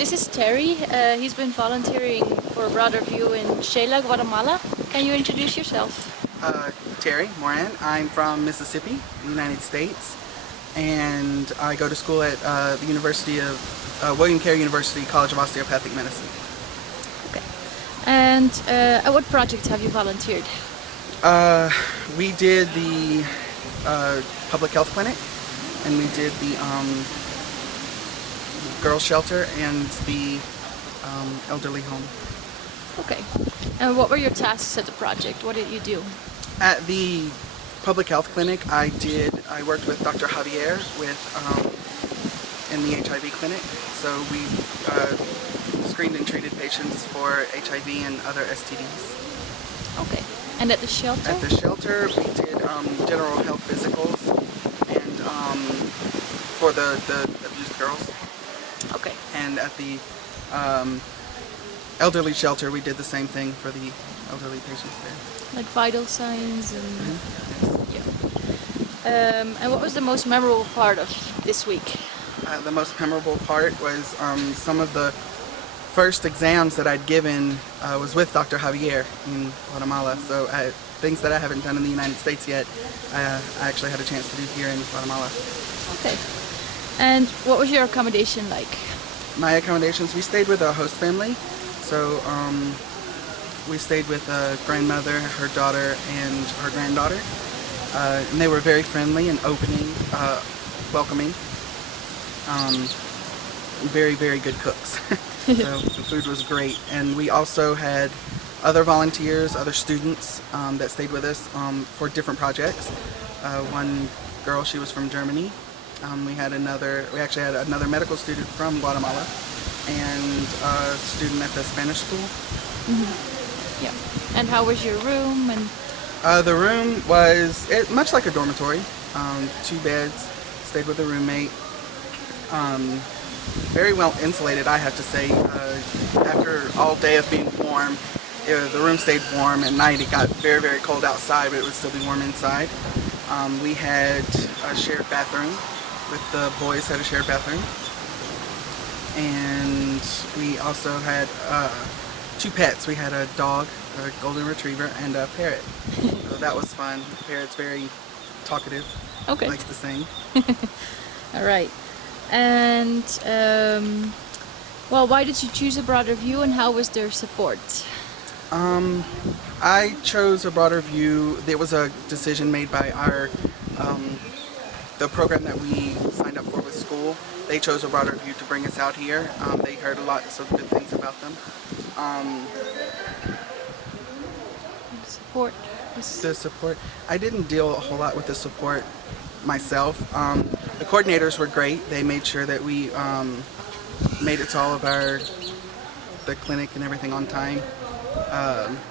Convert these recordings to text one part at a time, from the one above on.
This is Terry. He's been volunteering for Brother View in Xela, Guatemala. Can you introduce yourself? Terry, Moran. I'm from Mississippi, the United States, and I go to school at the University of William Carey University College of Osteopathic Medicine. Okay. And at what project have you volunteered? We did the public health clinic, and we did the girls shelter and the elderly home. Okay. And what were your tasks at the project? What did you do? At the public health clinic, I worked with Dr. Javier in the HIV clinic. So we screened and treated patients for HIV and other STDs. Okay. And at the shelter? At the shelter, we did general health physicals and for the abused girls. Okay. And at the elderly shelter, we did the same thing for the elderly patients there. Like vital signs and... Mm-hmm. Yeah. And what was the most memorable part of this week? The most memorable part was some of the first exams that I'd given was with Dr. Javier in Guatemala. So things that I haven't done in the United States yet, I actually had a chance to do here in Guatemala. Okay. And what was your accommodation like? My accommodations, we stayed with a host family. So we stayed with a grandmother, her daughter, and her granddaughter. And they were very friendly and opening, welcoming. Very, very good cooks. So the food was great. And we also had other volunteers, other students that stayed with us for different projects. One girl, she was from Germany. We actually had another medical student from Guatemala and a student at the Spanish school. Mm-hmm. Yeah. And how was your room? And the room was much like a dormitory. 2 beds. Stayed with a roommate. Very well insulated, I have to say. After all day of being warm, the room stayed warm. At night it got very, very cold outside, but it would still be warm inside. We had a shared bathroom. With the boys had a shared bathroom. And we also had 2 pets. We had a dog, a golden retriever, and a parrot. So that was fun. The parrot's very talkative. okay. Likes to sing. All right. And well, why did you choose a Broader View, and how was their support? I chose a Broader View. There was a decision made by the program that we signed up for with school. They chose a Broader View to bring us out here. They heard lots of good things about them. Support. The support. I didn't deal a whole lot with the support myself. The coordinators were great. They made sure that we made it to all of the clinic and everything on time.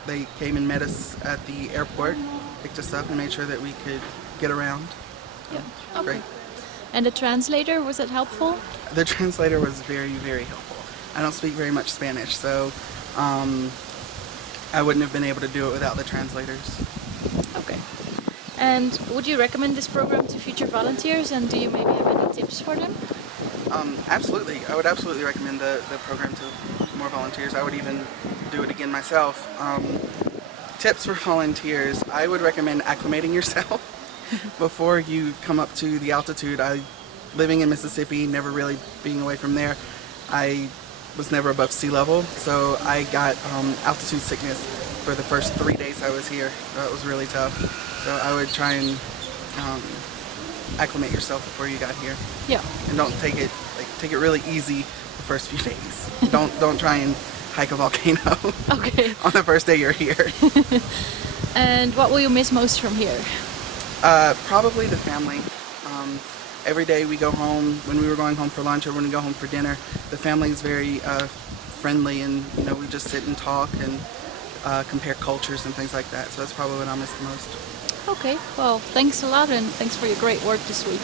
They came and met us at the airport, picked us up, and made sure that we could get around. Yeah. Okay. Great. And the translator, was it helpful? The translator was very, very helpful. I don't speak very much Spanish, so I wouldn't have been able to do it without the translators. Okay. And would you recommend this program to future volunteers, and do you maybe have any tips for them? Absolutely. I would absolutely recommend the program to more volunteers. I would even do it again myself. Tips for volunteers. I would recommend acclimating yourself before you come up to the altitude. Living in Mississippi, never really being away from there, I was never above sea level, so I got altitude sickness for the first 3 days I was here. It was really tough. So I would try and acclimate yourself before you got here. Yeah. And don't take it really easy the first few days. don't try and hike a volcano. Okay. On the first day you're here. And what will you miss most from here? Probably the family. Every day we go home, when we were going home for lunch or when we go home for dinner, the family is very friendly, and we just sit and talk and compare cultures and things like that. So that's probably what I'll miss the most. Okay, well, thanks a lot, and thanks for your great work this week.